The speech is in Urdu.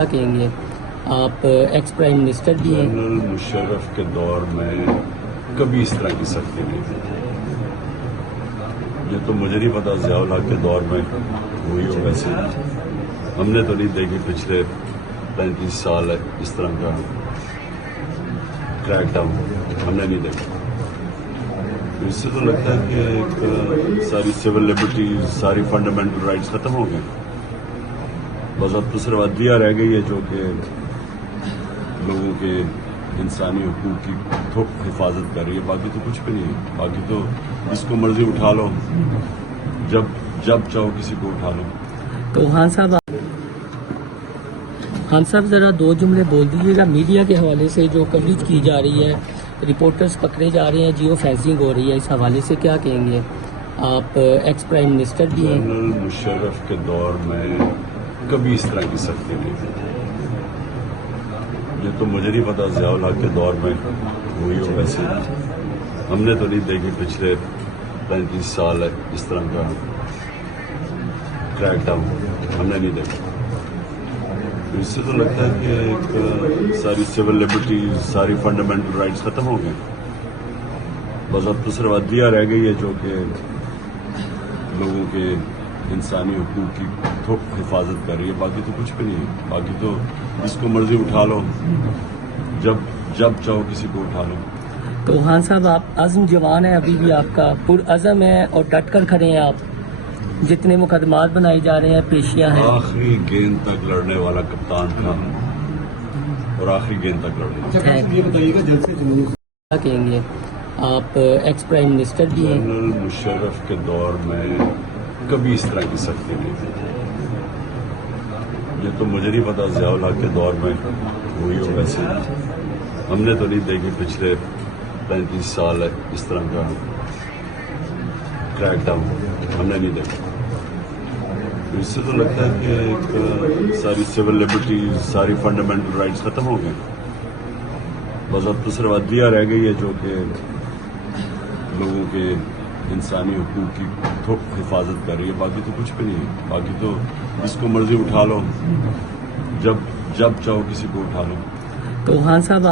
کیا کہیں گے آپ ایکس پرائم منسٹر بھی ہیں؟ جنرل مشرف کے دور میں کبھی اس طرح کی سختی نہیں تھی. یہ تو مجھے نہیں پتا ضیاء الحق کے دور میں ہوئی ہو. ویسے ہم نے تو نہیں دیکھی پچھلے 35 سال اس طرح کا کریک ڈاؤن ہم نے نہیں دیکھا. اس سے تو لگتا ہے کہ ایک ساری سول لبرٹیز ساری فنڈامنٹل رائٹس ختم ہو گئے. بس اب تو صرف عدلیہ رہ گئی ہے جو کہ لوگوں کے انسانی حقوق کی حفاظت کر رہی ہے. باقی تو کچھ بھی نہیں ہے. باقی تو جس کو مرضی اٹھا لو، جب چاہو کسی کو اٹھا لو. تو خان صاحب ذرا 2 جملے بول دیجیے گا میڈیا کے حوالے سے جو کوریج کی جا رہی ہے، رپورٹرز پکڑے جا رہے ہیں، جیو فینسنگ ہو رہی ہے، اس حوالے سے کیا کہیں گے آپ ایکس پرائم منسٹر بھی ہیں؟ جنرل مشرف کے دور میں کبھی اس طرح کی سختی نہیں تھی. یہ تو مجھے نہیں پتا ضیاء الحق کے دور میں ہوئی ہو. ویسے ہم نے تو نہیں دیکھی پچھلے 35 سال اس طرح کا کریک ڈاؤن ہم نے نہیں دیکھا. اس سے تو لگتا ہے کہ ایک ساری سول لبرٹیز ساری فنڈامنٹل رائٹس ختم ہو گئے. بس اب تو صرف عدلیہ رہ گئی ہے جو کہ لوگوں کے انسانی حقوق کی حفاظت کر رہی ہے. باقی تو کچھ بھی نہیں ہے. باقی تو جس کو مرضی اٹھا لو، جب چاہو کسی کو اٹھا لو. تو خان صاحب آپ عزم جوان ہیں، ابھی بھی آپ کا پرعزم ہے اور ڈٹ کر کھڑے ہیں. آپ جتنے مقدمات بنائے جا رہے ہیں، پیشیاں ہیں. آخری گیند تک لڑنے والا کپتان تھا اور آخری گیند تک لڑنے. یہ بتائیے گا جلسے جمہوریہ کیا کہیں گے آپ ایکس پرائم منسٹر بھی ہیں؟ جنرل مشرف کے دور میں کبھی اس طرح کی سختی نہیں تھی. یہ تو مجھے نہیں پتا ضیاء الحق کے دور میں ہوئی ہو. ویسے ہم نے تو نہیں دیکھی پچھلے 35 سال اس طرح کا کریک ڈاؤن ہم نے نہیں دیکھا. اس سے تو لگتا ہے کہ ایک ساری سول لبرٹیز ساری فنڈامنٹل رائٹس ختم ہو گئے. بس اب تو صرف عدلیہ رہ گئی ہے جو کہ لوگوں کے انسانی حقوق کی حفاظت کر رہی ہے. باقی تو کچھ بھی نہیں ہے. باقی تو جس کو مرضی اٹھا لو، جب چاہو کسی کو اٹھا لو. تو خان صاحب